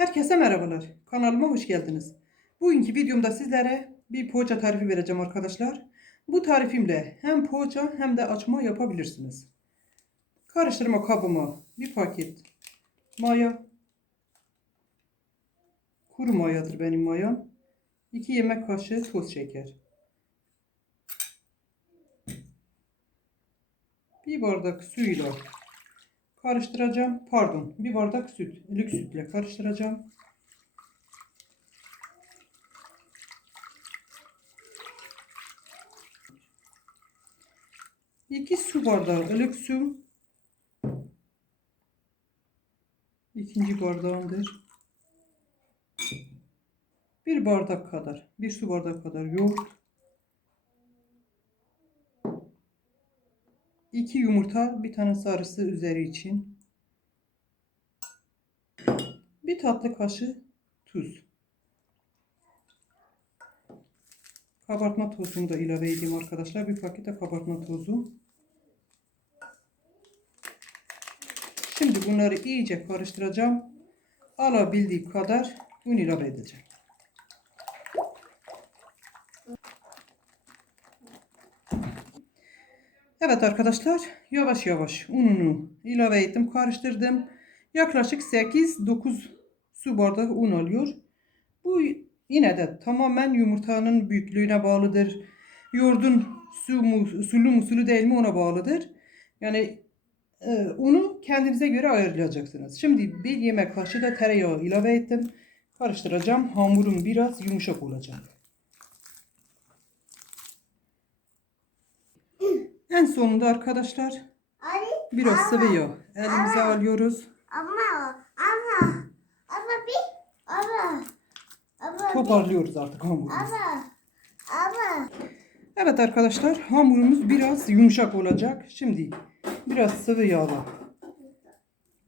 Herkese merhabalar. Kanalıma hoş geldiniz. Bugünkü videomda sizlere bir poğaça tarifi vereceğim arkadaşlar. Bu tarifimle hem poğaça hem de açma yapabilirsiniz. Karıştırma kabıma bir paket maya. Kuru mayadır benim mayam. 2 yemek kaşığı toz şeker. Bir bardak suyla karıştıracağım. Pardon, bir bardak süt, ılık sütle karıştıracağım. İki su bardağı ılık su. İkinci bardağımdır. Bir bardak kadar, bir su bardak kadar yoğurt. İki yumurta, bir tane sarısı üzeri için. Bir tatlı kaşığı tuz. Kabartma tozunu da ilave edeyim arkadaşlar. Bir paket de kabartma tozu. Şimdi bunları iyice karıştıracağım. Alabildiğim kadar un ilave edeceğim. Evet arkadaşlar yavaş yavaş ununu ilave ettim karıştırdım. Yaklaşık 8-9 su bardağı un alıyor. Bu yine de tamamen yumurtanın büyüklüğüne bağlıdır. Yoğurdun su mu, sulu mu sulu değil mi ona bağlıdır. Yani e, unu kendinize göre ayarlayacaksınız. Şimdi bir yemek kaşığı da tereyağı ilave ettim. Karıştıracağım. Hamurum biraz yumuşak olacak. En sonunda arkadaşlar Ali biraz sıvı yağ elimize alıyoruz. ama ama ama bir ama ama Toparlıyoruz artık hamurumuzu. ama ama Evet arkadaşlar hamurumuz biraz yumuşak olacak. Şimdi biraz sıvı yağla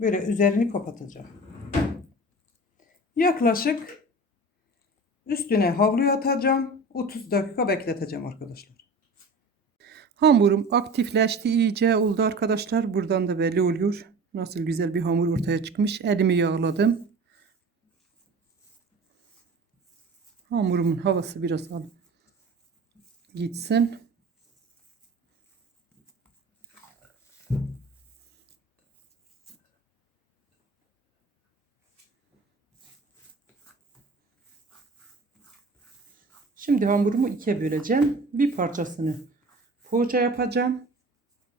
böyle üzerini kapatacağım. Yaklaşık üstüne havluyu atacağım. 30 dakika bekleteceğim arkadaşlar. Hamurum aktifleşti iyice oldu arkadaşlar. Buradan da belli oluyor. Nasıl güzel bir hamur ortaya çıkmış. Elimi yağladım. Hamurumun havası biraz al gitsin. Şimdi hamurumu ikiye böleceğim. Bir parçasını poğaça yapacağım.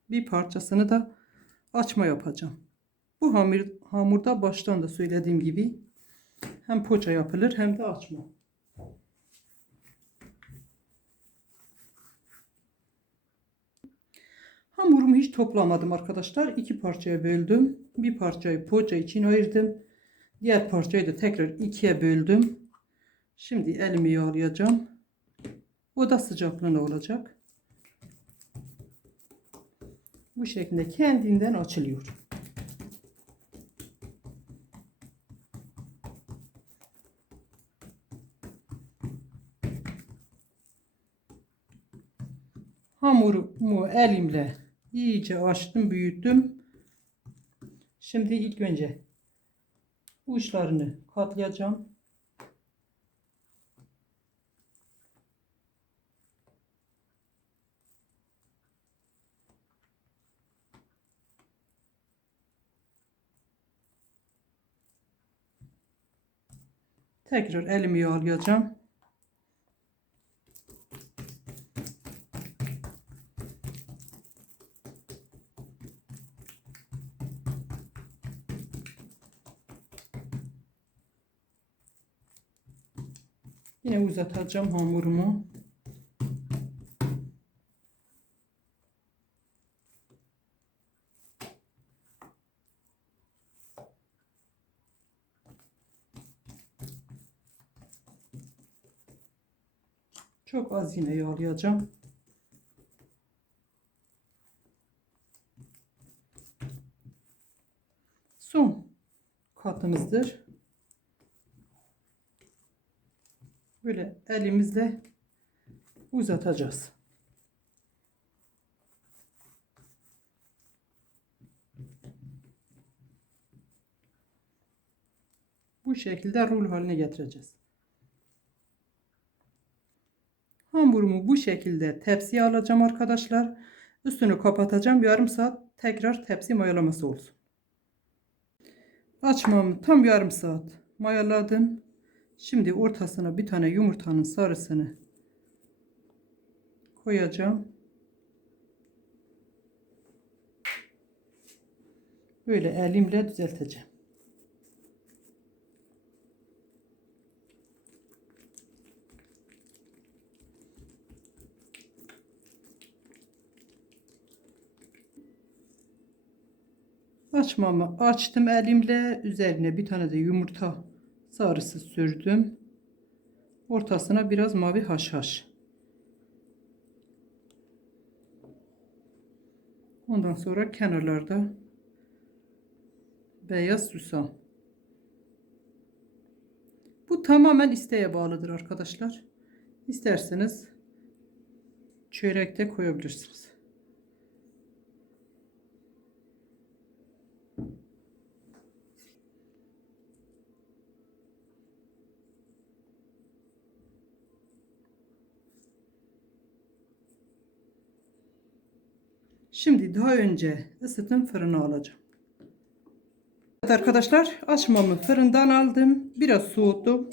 Bir parçasını da açma yapacağım. Bu hamur, hamurda baştan da söylediğim gibi hem poğaça yapılır hem de açma. Hamurumu hiç toplamadım arkadaşlar. İki parçaya böldüm. Bir parçayı poğaça için ayırdım. Diğer parçayı da tekrar ikiye böldüm. Şimdi elimi yağlayacağım. Oda sıcaklığında olacak. Bu şekilde kendinden açılıyor. Hamurumu elimle iyice açtım, büyüttüm. Şimdi ilk önce uçlarını katlayacağım. Tekrar elimi yağlayacağım. Yine uzatacağım hamurumu. Çok az yine yağlayacağım. Son katımızdır. Böyle elimizle uzatacağız. Bu şekilde rul haline getireceğiz. Hamurumu bu şekilde tepsiye alacağım arkadaşlar. Üstünü kapatacağım. Yarım saat tekrar tepsi mayalaması olsun. Açmamı tam yarım saat mayaladım. Şimdi ortasına bir tane yumurtanın sarısını koyacağım. Böyle elimle düzelteceğim. Açmamı açtım elimle. Üzerine bir tane de yumurta sarısı sürdüm. Ortasına biraz mavi haşhaş. Ondan sonra kenarlarda beyaz susam. Bu tamamen isteğe bağlıdır arkadaşlar. İsterseniz çörekte koyabilirsiniz. Şimdi daha önce ısıtım fırına alacağım. Evet arkadaşlar açmamı fırından aldım. Biraz soğuttum.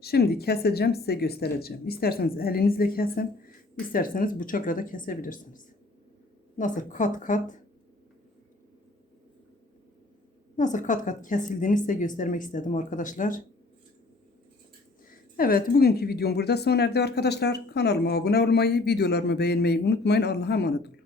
Şimdi keseceğim size göstereceğim. İsterseniz elinizle kesin. isterseniz bıçakla da kesebilirsiniz. Nasıl kat kat nasıl kat kat kesildiğini size göstermek istedim arkadaşlar. Evet bugünkü videom burada sona erdi arkadaşlar. Kanalıma abone olmayı, videolarımı beğenmeyi unutmayın. Allah'a emanet olun.